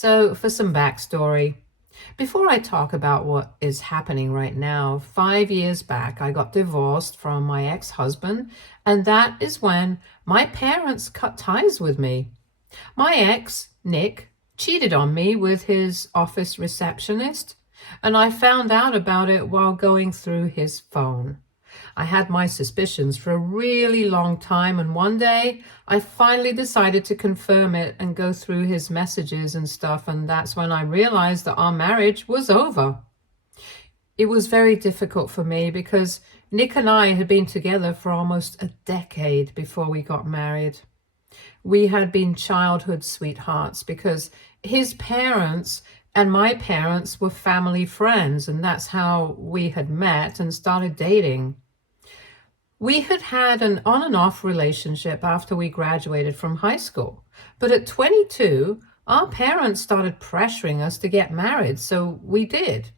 So, for some backstory, before I talk about what is happening right now, 5 years back, I got divorced from my ex-husband, and that is when my parents cut ties with me. My ex, Nick, cheated on me with his office receptionist, and I found out about it while going through his phone. I had my suspicions for a really long time, and one day I finally decided to confirm it and go through his messages and stuff, and that's when I realized that our marriage was over. It was very difficult for me because Nick and I had been together for almost a decade before we got married. We had been childhood sweethearts because his parents and my parents were family friends, and that's how we had met and started dating. We had had an on and off relationship after we graduated from high school, but at 22, our parents started pressuring us to get married, so we did.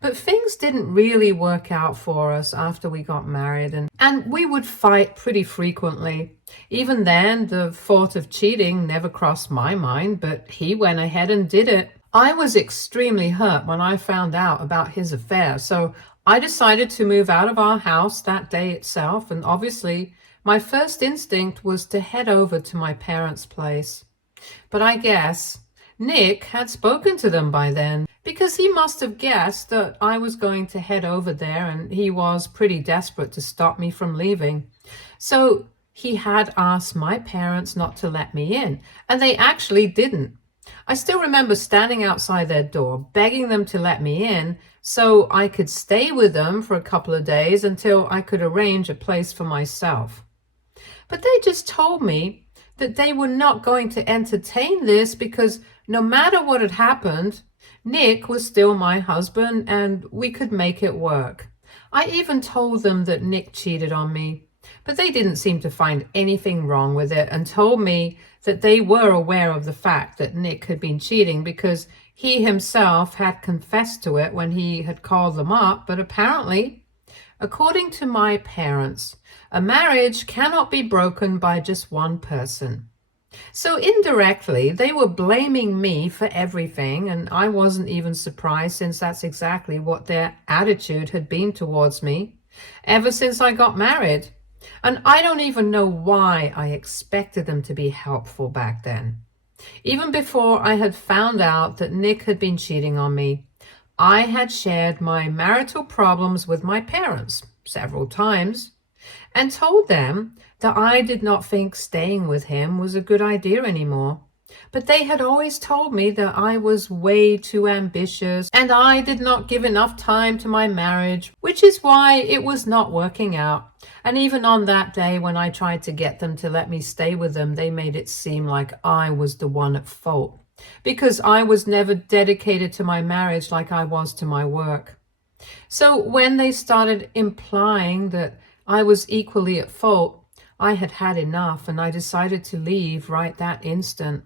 But things didn't really work out for us after we got married, and we would fight pretty frequently. Even then, the thought of cheating never crossed my mind, but he went ahead and did it. I was extremely hurt when I found out about his affair, so I decided to move out of our house that day itself, and obviously, my first instinct was to head over to my parents' place. But I guess Nick had spoken to them by then, because he must have guessed that I was going to head over there and he was pretty desperate to stop me from leaving. So he had asked my parents not to let me in, and they actually didn't. I still remember standing outside their door, begging them to let me in so I could stay with them for a couple of days until I could arrange a place for myself. But they just told me that they were not going to entertain this because no matter what had happened, Nick was still my husband and we could make it work. I even told them that Nick cheated on me, but they didn't seem to find anything wrong with it and told me that they were aware of the fact that Nick had been cheating because he himself had confessed to it when he had called them up. But apparently, according to my parents, a marriage cannot be broken by just one person. So indirectly, they were blaming me for everything, and I wasn't even surprised since that's exactly what their attitude had been towards me ever since I got married. And I don't even know why I expected them to be helpful back then. Even before I had found out that Nick had been cheating on me, I had shared my marital problems with my parents several times and told them that I did not think staying with him was a good idea anymore. But they had always told me that I was way too ambitious and I did not give enough time to my marriage, which is why it was not working out. And even on that day when I tried to get them to let me stay with them, they made it seem like I was the one at fault because I was never dedicated to my marriage like I was to my work. So when they started implying that I was equally at fault, I had had enough and I decided to leave right that instant.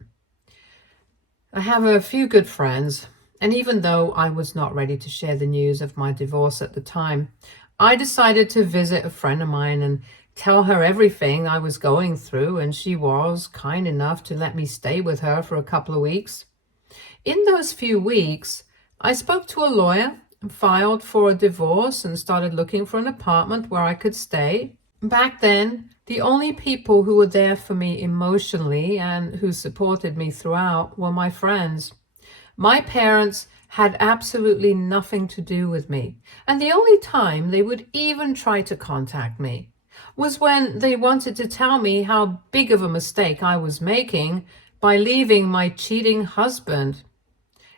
I have a few good friends, and even though I was not ready to share the news of my divorce at the time, I decided to visit a friend of mine and tell her everything I was going through, and she was kind enough to let me stay with her for a couple of weeks. In those few weeks, I spoke to a lawyer, filed for a divorce, and started looking for an apartment where I could stay. Back then, the only people who were there for me emotionally and who supported me throughout were my friends. My parents had absolutely nothing to do with me, and the only time they would even try to contact me was when they wanted to tell me how big of a mistake I was making by leaving my cheating husband.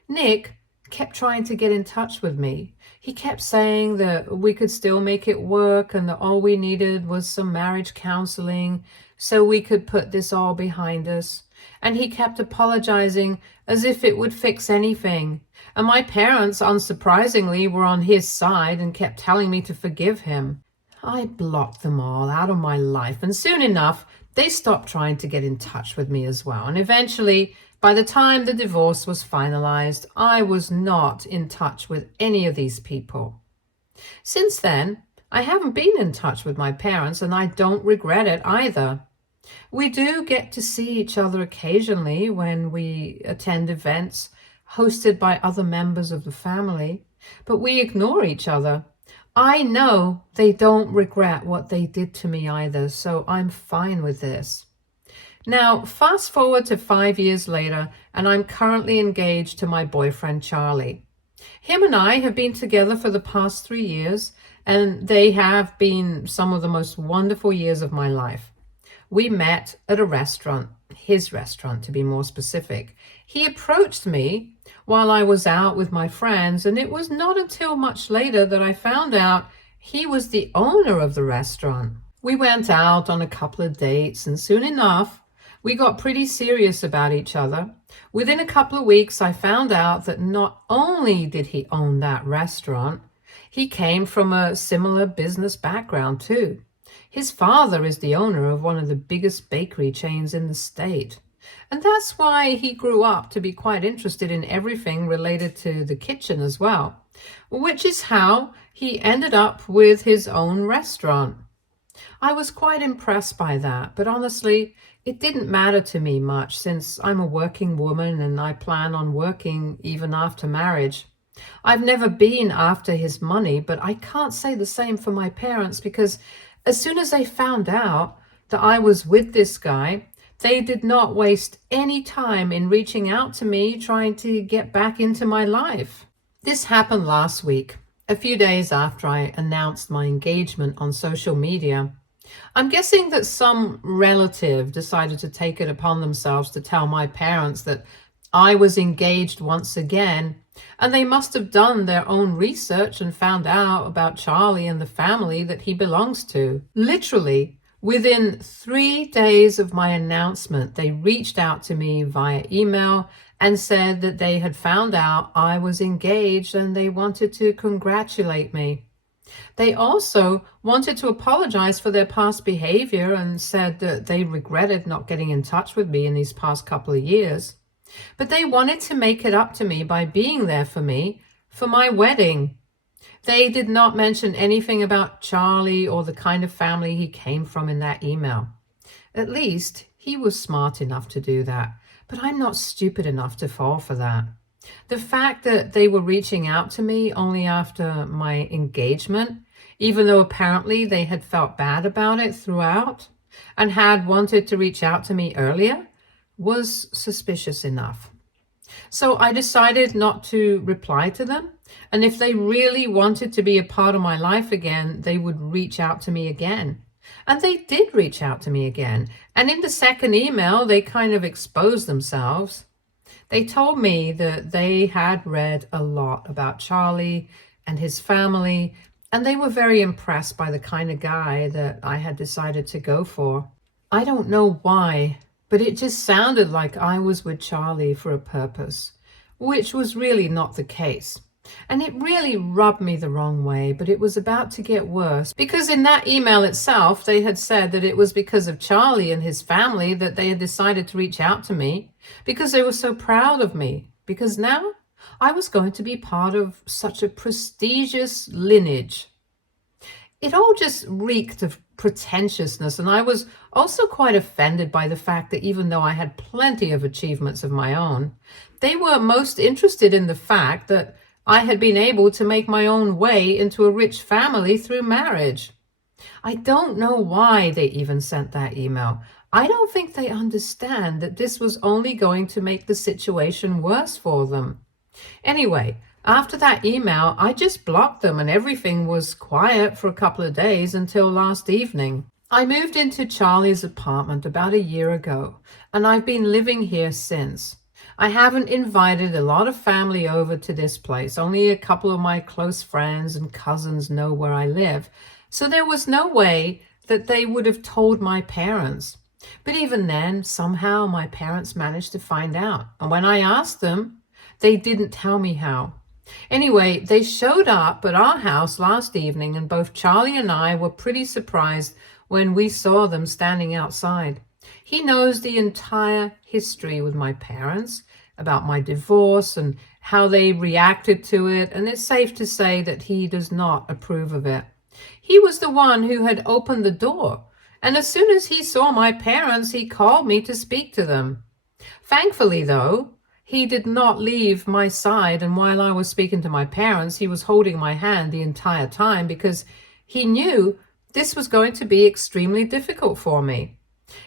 Nick kept trying to get in touch with me. He kept saying that we could still make it work and that all we needed was some marriage counseling so we could put this all behind us. And he kept apologizing as if it would fix anything. And my parents, unsurprisingly, were on his side and kept telling me to forgive him. I blocked them all out of my life, and soon enough, they stopped trying to get in touch with me as well. And eventually, by the time the divorce was finalized, I was not in touch with any of these people. Since then, I haven't been in touch with my parents, and I don't regret it either. We do get to see each other occasionally when we attend events hosted by other members of the family, but we ignore each other. I know they don't regret what they did to me either, so I'm fine with this. Now, fast forward to 5 years later, and I'm currently engaged to my boyfriend, Charlie. Him and I have been together for the past 3 years, and they have been some of the most wonderful years of my life. We met at a restaurant, his restaurant to be more specific. He approached me while I was out with my friends, and it was not until much later that I found out he was the owner of the restaurant. We went out on a couple of dates, and soon enough, we got pretty serious about each other. Within a couple of weeks, I found out that not only did he own that restaurant, he came from a similar business background too. His father is the owner of one of the biggest bakery chains in the state. And that's why he grew up to be quite interested in everything related to the kitchen as well, which is how he ended up with his own restaurant. I was quite impressed by that, but honestly, it didn't matter to me much since I'm a working woman and I plan on working even after marriage. I've never been after his money, but I can't say the same for my parents because as soon as they found out that I was with this guy, they did not waste any time in reaching out to me trying to get back into my life. This happened last week, a few days after I announced my engagement on social media. I'm guessing that some relative decided to take it upon themselves to tell my parents that I was engaged once again, and they must have done their own research and found out about Charlie and the family that he belongs to. Literally, within 3 days of my announcement, they reached out to me via email and said that they had found out I was engaged and they wanted to congratulate me. They also wanted to apologize for their past behavior and said that they regretted not getting in touch with me in these past couple of years. But they wanted to make it up to me by being there for me for my wedding. They did not mention anything about Charlie or the kind of family he came from in that email. At least he was smart enough to do that, but I'm not stupid enough to fall for that. The fact that they were reaching out to me only after my engagement, even though apparently they had felt bad about it throughout and had wanted to reach out to me earlier, was suspicious enough. So I decided not to reply to them. And if they really wanted to be a part of my life again, they would reach out to me again. And they did reach out to me again. And in the second email, they kind of exposed themselves. They told me that they had read a lot about Charlie and his family, and they were very impressed by the kind of guy that I had decided to go for. I don't know why, but it just sounded like I was with Charlie for a purpose, which was really not the case. And it really rubbed me the wrong way, but it was about to get worse because in that email itself, they had said that it was because of Charlie and his family that they had decided to reach out to me because they were so proud of me, because now I was going to be part of such a prestigious lineage. It all just reeked of pretentiousness, and I was also quite offended by the fact that even though I had plenty of achievements of my own, they were most interested in the fact that I had been able to make my own way into a rich family through marriage. I don't know why they even sent that email. I don't think they understand that this was only going to make the situation worse for them. Anyway, after that email, I just blocked them and everything was quiet for a couple of days until last evening. I moved into Charlie's apartment about a year ago, and I've been living here since. I haven't invited a lot of family over to this place. Only a couple of my close friends and cousins know where I live. So there was no way that they would have told my parents. But even then, somehow my parents managed to find out. And when I asked them, they didn't tell me how. Anyway, they showed up at our house last evening, and both Charlie and I were pretty surprised when we saw them standing outside. He knows the entire history with my parents about my divorce and how they reacted to it, and it's safe to say that he does not approve of it. He was the one who had opened the door And as soon as he saw my parents, he called me to speak to them. Thankfully, though, he did not leave my side, and while I was speaking to my parents, he was holding my hand the entire time because he knew this was going to be extremely difficult for me.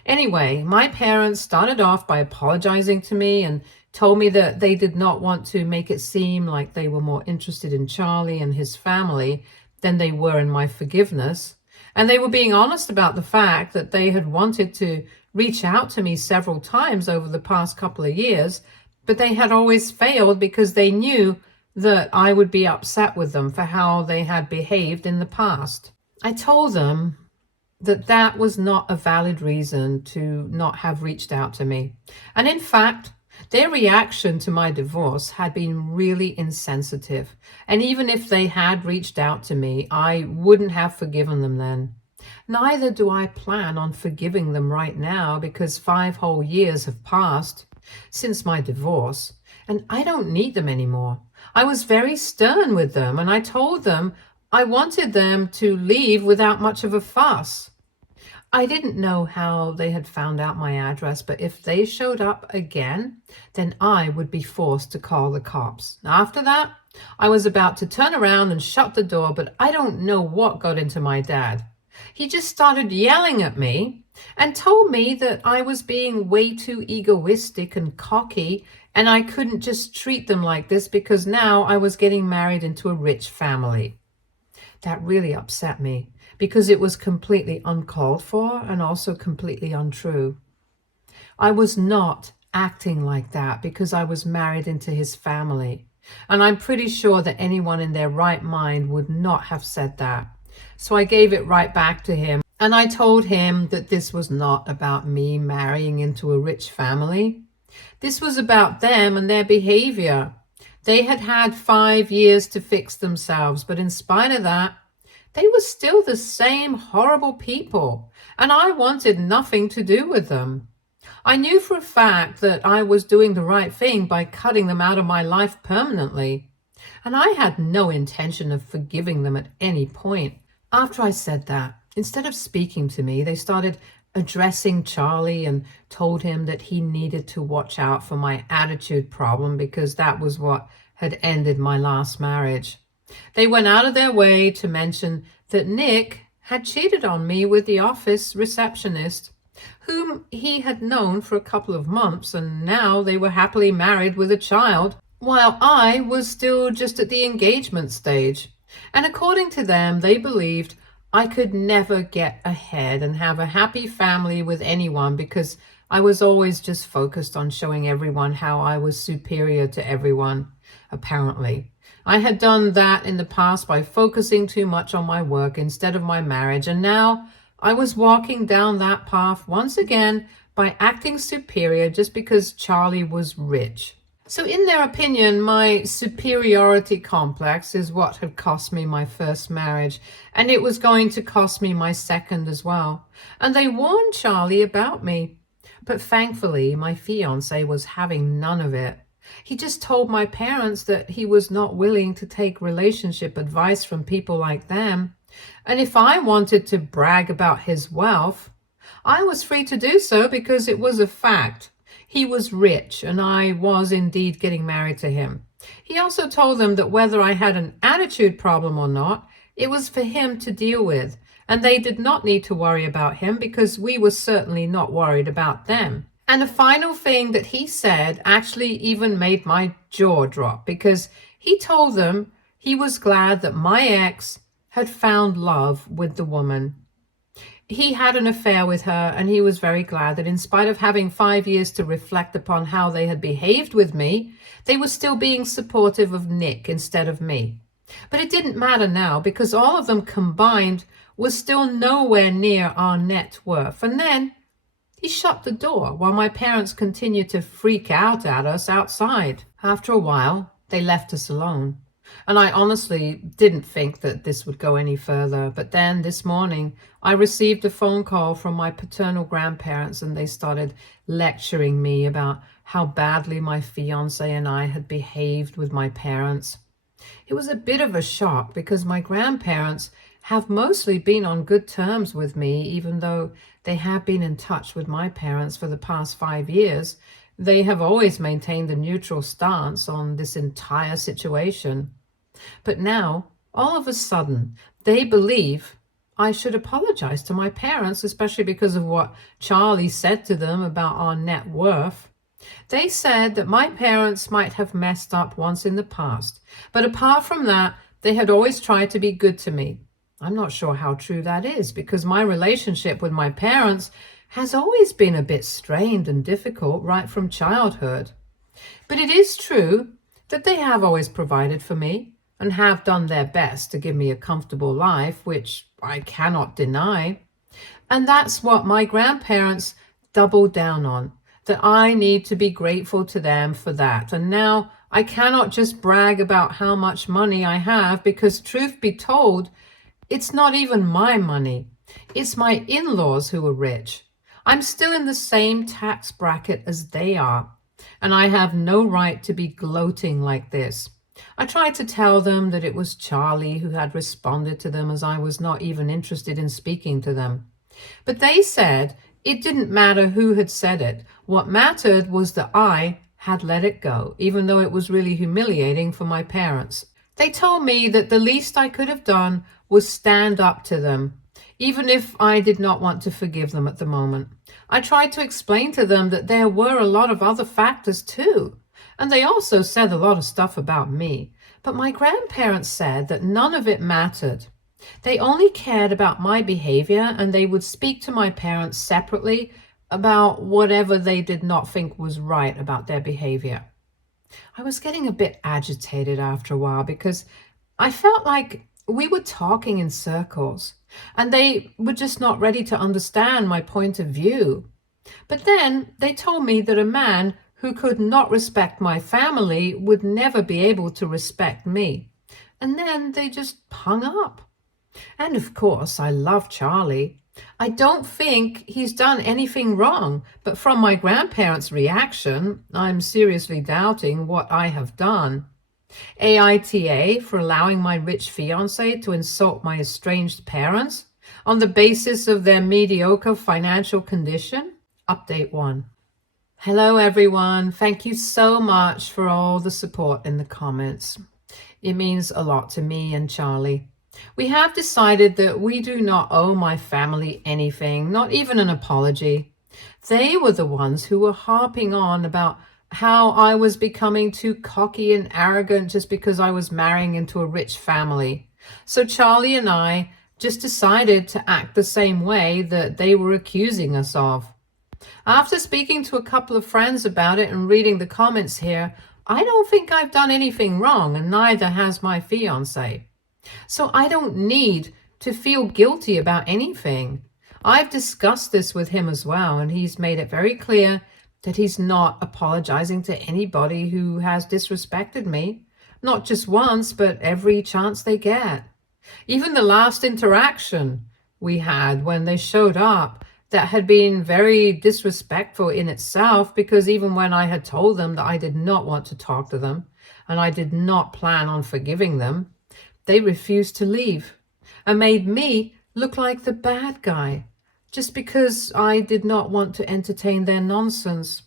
Anyway, my parents started off by apologizing to me and told me that they did not want to make it seem like they were more interested in Charlie and his family than they were in my forgiveness. And they were being honest about the fact that they had wanted to reach out to me several times over the past couple of years, but they had always failed because they knew that I would be upset with them for how they had behaved in the past. I told them that that was not a valid reason to not have reached out to me. And in fact, their reaction to my divorce had been really insensitive. And even if they had reached out to me, I wouldn't have forgiven them then. Neither do I plan on forgiving them right now because 5 whole years have passed since my divorce, and I don't need them anymore. I was very stern with them, and I told them I wanted them to leave without much of a fuss. I didn't know how they had found out my address, but if they showed up again, then I would be forced to call the cops. After that, I was about to turn around and shut the door, but I don't know what got into my dad. He just started yelling at me and told me that I was being way too egoistic and cocky, and I couldn't just treat them like this because now I was getting married into a rich family. That really upset me because it was completely uncalled for and also completely untrue. I was not acting like that because I was married into his family, and I'm pretty sure that anyone in their right mind would not have said that. So I gave it right back to him, and I told him that this was not about me marrying into a rich family. This was about them and their behavior. They had had 5 years to fix themselves, but in spite of that, they were still the same horrible people, and I wanted nothing to do with them. I knew for a fact that I was doing the right thing by cutting them out of my life permanently, and I had no intention of forgiving them at any point. After I said that, instead of speaking to me, they started addressing Charlie and told him that he needed to watch out for my attitude problem because that was what had ended my last marriage. They went out of their way to mention that Nick had cheated on me with the office receptionist, whom he had known for a couple of months, and now they were happily married with a child, while I was still just at the engagement stage. And according to them, they believed I could never get ahead and have a happy family with anyone because I was always just focused on showing everyone how I was superior to everyone, apparently. I had done that in the past by focusing too much on my work instead of my marriage, and now I was walking down that path once again by acting superior just because Charlie was rich. So in their opinion, my superiority complex is what had cost me my first marriage, and it was going to cost me my second as well. And they warned Charlie about me. But thankfully, my fiancé was having none of it. He just told my parents that he was not willing to take relationship advice from people like them. And if I wanted to brag about his wealth, I was free to do so because it was a fact. He was rich, and I was indeed getting married to him. He also told them that whether I had an attitude problem or not, it was for him to deal with, and they did not need to worry about him because we were certainly not worried about them. And the final thing that he said actually even made my jaw drop because he told them he was glad that my ex had found love with the woman. He had an affair with her, and he was very glad that in spite of having 5 years to reflect upon how they had behaved with me, they were still being supportive of Nick instead of me. But it didn't matter now because all of them combined was still nowhere near our net worth. And then he shut the door while my parents continued to freak out at us outside. After a while, they left us alone. And I honestly didn't think that this would go any further. But then this morning, I received a phone call from my paternal grandparents, and they started lecturing me about how badly my fiancé and I had behaved with my parents. It was a bit of a shock because my grandparents have mostly been on good terms with me, even though they have been in touch with my parents for the past 5 years. They have always maintained a neutral stance on this entire situation. But now, all of a sudden, they believe I should apologize to my parents, especially because of what Charlie said to them about our net worth. They said that my parents might have messed up once in the past, but apart from that, they had always tried to be good to me. I'm not sure how true that is, because my relationship with my parents has always been a bit strained and difficult right from childhood. But it is true that they have always provided for me and have done their best to give me a comfortable life, which I cannot deny. And that's what my grandparents doubled down on, that I need to be grateful to them for that. And now I cannot just brag about how much money I have, because truth be told, it's not even my money. It's my in-laws who are rich. I'm still in the same tax bracket as they are, and I have no right to be gloating like this. I tried to tell them that it was Charlie who had responded to them, as I was not even interested in speaking to them. But they said it didn't matter who had said it. What mattered was that I had let it go, even though it was really humiliating for my parents. They told me that the least I could have done was stand up to them, even if I did not want to forgive them at the moment. I tried to explain to them that there were a lot of other factors too, and they also said a lot of stuff about me. But my grandparents said that none of it mattered. They only cared about my behavior, and they would speak to my parents separately about whatever they did not think was right about their behavior. I was getting a bit agitated after a while, because I felt like we were talking in circles and they were just not ready to understand my point of view. But then they told me that a man who could not respect my family would never be able to respect me. And then they just hung up. And of course, I love Charlie. I don't think he's done anything wrong, but from my grandparents' reaction, I'm seriously doubting what I have done. AITA for allowing my rich fiance to insult my estranged parents on the basis of their mediocre financial condition? Update 1. Hello everyone. Thank you so much for all the support in the comments. It means a lot to me and Charlie. We have decided that we do not owe my family anything, not even an apology. They were the ones who were harping on about how I was becoming too cocky and arrogant just because I was marrying into a rich family. So Charlie and I just decided to act the same way that they were accusing us of. After speaking to a couple of friends about it and reading the comments here, I don't think I've done anything wrong, and neither has my fiancé. So I don't need to feel guilty about anything. I've discussed this with him as well, and he's made it very clear that he's not apologizing to anybody who has disrespected me, not just once, but every chance they get. Even the last interaction we had when they showed up, that had been very disrespectful in itself, because even when I had told them that I did not want to talk to them and I did not plan on forgiving them, they refused to leave and made me look like the bad guy just because I did not want to entertain their nonsense.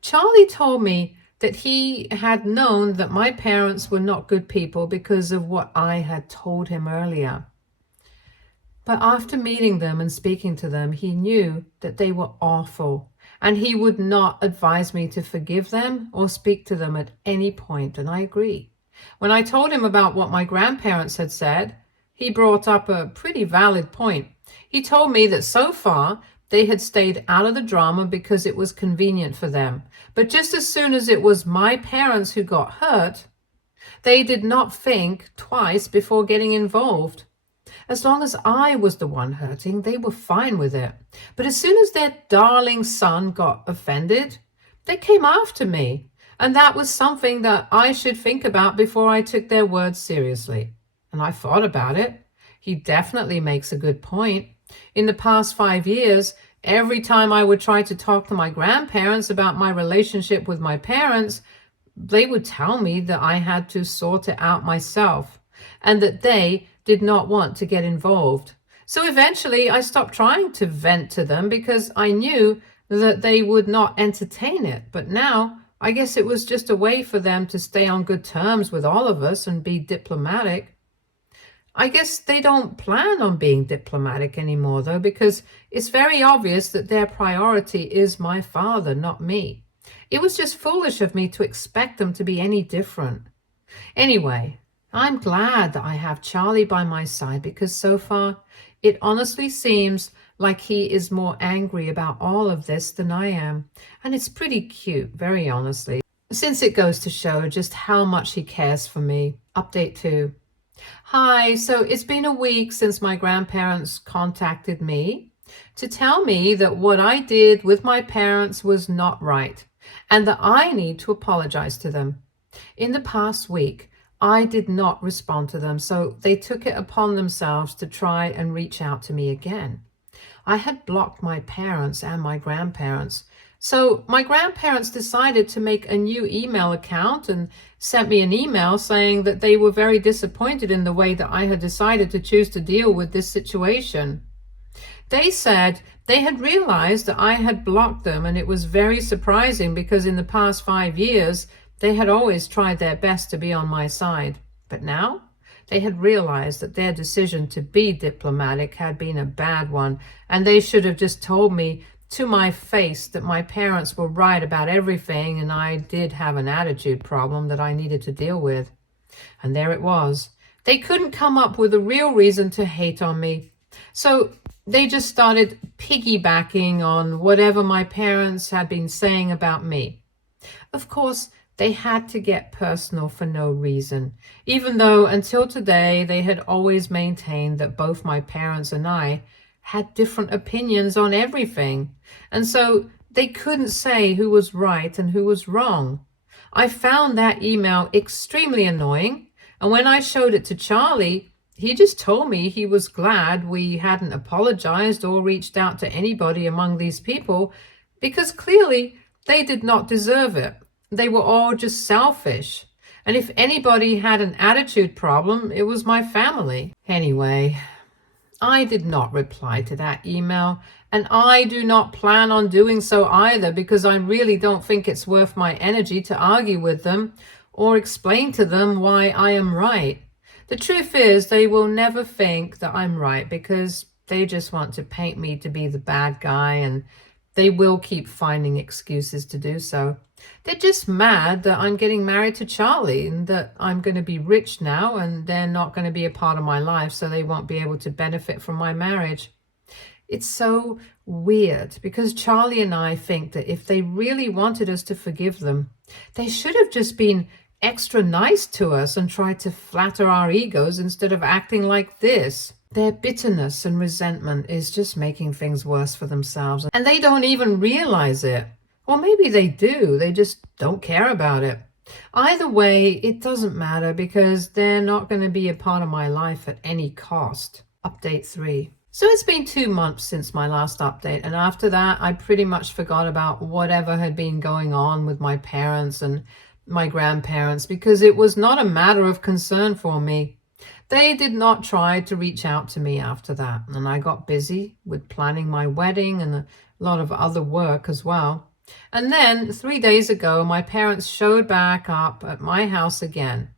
Charlie told me that he had known that my parents were not good people because of what I had told him earlier. But after meeting them and speaking to them, he knew that they were awful, and he would not advise me to forgive them or speak to them at any point, and I agree. When I told him about what my grandparents had said, he brought up a pretty valid point. He told me that so far they had stayed out of the drama because it was convenient for them. But just as soon as it was my parents who got hurt, they did not think twice before getting involved. As long as I was the one hurting, they were fine with it. But as soon as their darling son got offended, they came after me. And that was something that I should think about before I took their words seriously. And I thought about it. He definitely makes a good point. In the past 5 years, every time I would try to talk to my grandparents about my relationship with my parents, they would tell me that I had to sort it out myself, and that they did not want to get involved. So eventually I stopped trying to vent to them because I knew that they would not entertain it. But now I guess it was just a way for them to stay on good terms with all of us and be diplomatic. I guess they don't plan on being diplomatic anymore, though, because it's very obvious that their priority is my father, not me. It was just foolish of me to expect them to be any different. Anyway, I'm glad that I have Charlie by my side because so far it honestly seems like he is more angry about all of this than I am. And it's pretty cute, very honestly, since it goes to show just how much he cares for me. Update 2. Hi, so it's been a week since my grandparents contacted me to tell me that what I did with my parents was not right and that I need to apologize to them. In the past week, I did not respond to them, so they took it upon themselves to try and reach out to me again. I had blocked my parents and my grandparents, so my grandparents decided to make a new email account and sent me an email saying that they were very disappointed in the way that I had decided to choose to deal with this situation. They said they had realized that I had blocked them, and it was very surprising because in the past 5 years, they had always tried their best to be on my side. But now they had realized that their decision to be diplomatic had been a bad one, and they should have just told me to my face that my parents were right about everything and I did have an attitude problem that I needed to deal with. And there it was. They couldn't come up with a real reason to hate on me. So they just started piggybacking on whatever my parents had been saying about me. Of course, they had to get personal for no reason, even though until today they had always maintained that both my parents and I had different opinions on everything, and so they couldn't say who was right and who was wrong. I found that email extremely annoying, and when I showed it to Charlie, he just told me he was glad we hadn't apologized or reached out to anybody among these people because clearly they did not deserve it. They were all just selfish. And if anybody had an attitude problem, it was my family. Anyway, I did not reply to that email, and I do not plan on doing so either because I really don't think it's worth my energy to argue with them or explain to them why I am right. The truth is, they will never think that I'm right because they just want to paint me to be the bad guy, and they will keep finding excuses to do so. They're just mad that I'm getting married to Charlie and that I'm going to be rich now and they're not going to be a part of my life, so they won't be able to benefit from my marriage. It's so weird because Charlie and I think that if they really wanted us to forgive them, they should have just been extra nice to us and tried to flatter our egos instead of acting like this. Their bitterness and resentment is just making things worse for themselves, and they don't even realize it. Or maybe they do, they just don't care about it. Either way, it doesn't matter because they're not going to be a part of my life at any cost. Update 3. So it's been 2 months since my last update, and after that, I pretty much forgot about whatever had been going on with my parents and my grandparents because it was not a matter of concern for me. They did not try to reach out to me after that, and I got busy with planning my wedding and a lot of other work as well. And then 3 days ago, my parents showed back up at my house again.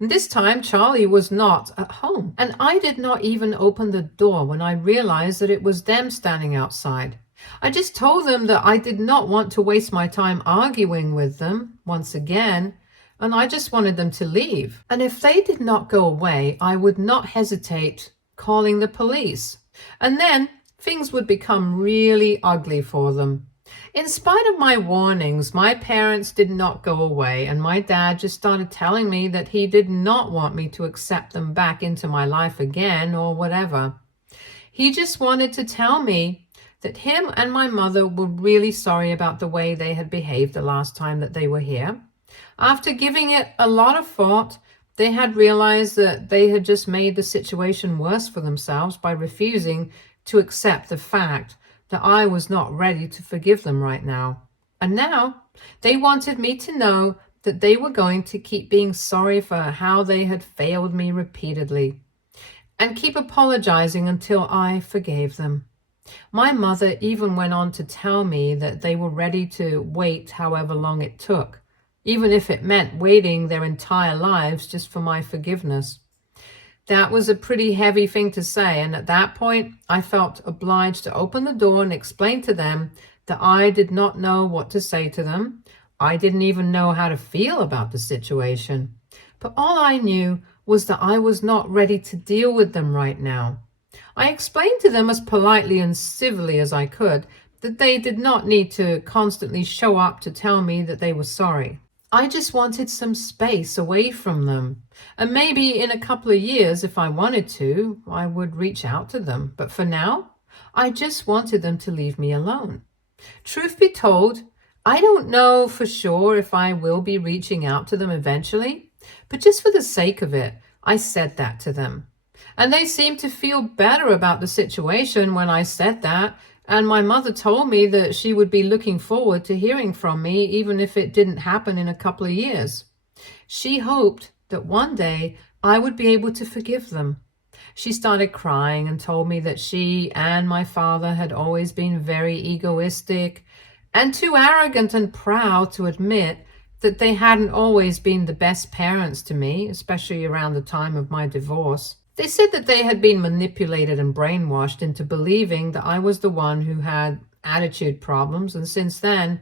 And this time, Charlie was not at home. And I did not even open the door when I realized that it was them standing outside. I just told them that I did not want to waste my time arguing with them once again, and I just wanted them to leave. And if they did not go away, I would not hesitate calling the police. And then things would become really ugly for them. In spite of my warnings, my parents did not go away, and my dad just started telling me that he did not want me to accept them back into my life again or whatever. He just wanted to tell me that him and my mother were really sorry about the way they had behaved the last time that they were here. After giving it a lot of thought, they had realized that they had just made the situation worse for themselves by refusing to accept the fact that I was not ready to forgive them right now. And now they wanted me to know that they were going to keep being sorry for how they had failed me repeatedly. and keep apologizing until I forgave them. My mother even went on to tell me that they were ready to wait however long it took, even if it meant waiting their entire lives just for my forgiveness. That was a pretty heavy thing to say, and at that point, I felt obliged to open the door and explain to them that I did not know what to say to them. I didn't even know how to feel about the situation. But all I knew was that I was not ready to deal with them right now. I explained to them as politely and civilly as I could that they did not need to constantly show up to tell me that they were sorry. I just wanted some space away from them. And maybe in a couple of years, if I wanted to, I would reach out to them. But for now, I just wanted them to leave me alone. Truth be told, I don't know for sure if I will be reaching out to them eventually, but just for the sake of it, I said that to them. And they seemed to feel better about the situation when I said that, and my mother told me that she would be looking forward to hearing from me even if it didn't happen in a couple of years. She hoped that one day I would be able to forgive them. She started crying and told me that she and my father had always been very egoistic and too arrogant and proud to admit that they hadn't always been the best parents to me, especially around the time of my divorce. They said that they had been manipulated and brainwashed into believing that I was the one who had attitude problems, and since then,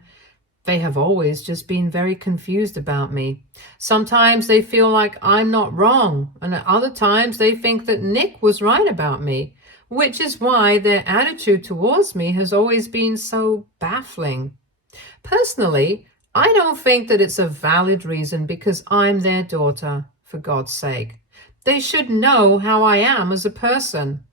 they have always just been very confused about me. Sometimes they feel like I'm not wrong, and at other times they think that Nick was right about me, which is why their attitude towards me has always been so baffling. Personally, I don't think that it's a valid reason because I'm their daughter, for God's sake. They should know how I am as a person.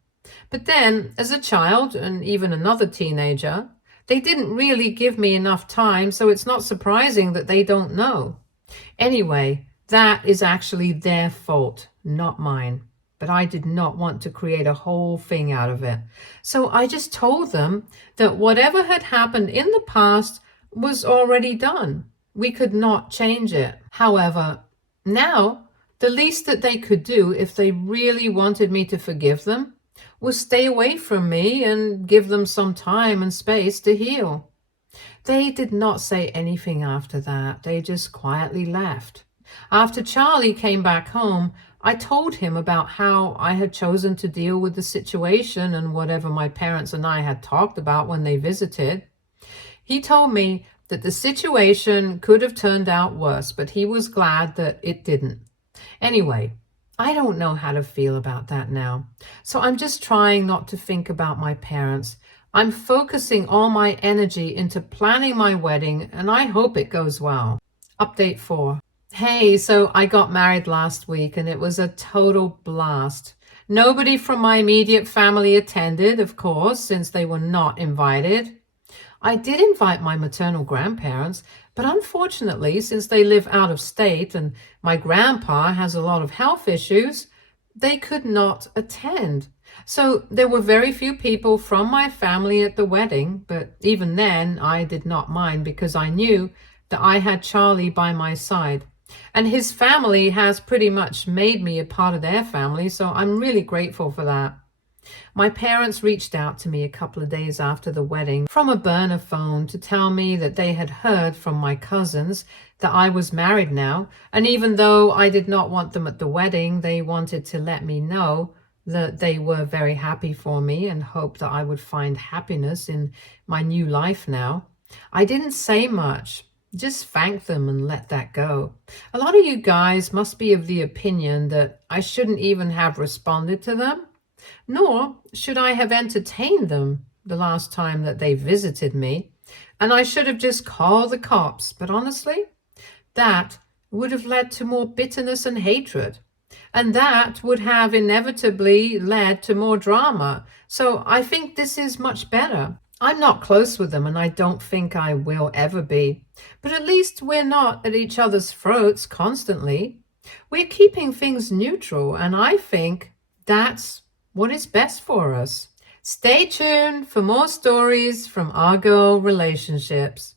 But then, as a child and even another teenager, they didn't really give me enough time, so it's not surprising that they don't know. Anyway, that is actually their fault, not mine. But I did not want to create a whole thing out of it. So I just told them that whatever had happened in the past was already done. We could not change it. However, now, the least that they could do if they really wanted me to forgive them was stay away from me and give them some time and space to heal. They did not say anything after that. They just quietly left. After Charlie came back home, I told him about how I had chosen to deal with the situation and whatever my parents and I had talked about when they visited. He told me that the situation could have turned out worse, but he was glad that it didn't. Anyway, I don't know how to feel about that now. So I'm just trying not to think about my parents. I'm focusing all my energy into planning my wedding, and I hope it goes well. Update 4. Hey, so I got married last week, and it was a total blast. Nobody from my immediate family attended, of course, since they were not invited. I did invite my maternal grandparents, but unfortunately, since they live out of state and my grandpa has a lot of health issues, they could not attend. So there were very few people from my family at the wedding, but even then I did not mind because I knew that I had Charlie by my side. And his family has pretty much made me a part of their family, so I'm really grateful for that. My parents reached out to me a couple of days after the wedding from a burner phone to tell me that they had heard from my cousins that I was married now, and even though I did not want them at the wedding, they wanted to let me know that they were very happy for me and hoped that I would find happiness in my new life now. I didn't say much, just thanked them and let that go. A lot of you guys must be of the opinion that I shouldn't even have responded to them. Nor should I have entertained them the last time that they visited me, and I should have just called the cops. But honestly, that would have led to more bitterness and hatred, and that would have inevitably led to more drama. So I think this is much better. I'm not close with them, and I don't think I will ever be. But at least we're not at each other's throats constantly. We're keeping things neutral, and I think that's what is best for us. Stay tuned for more stories from our girl relationships.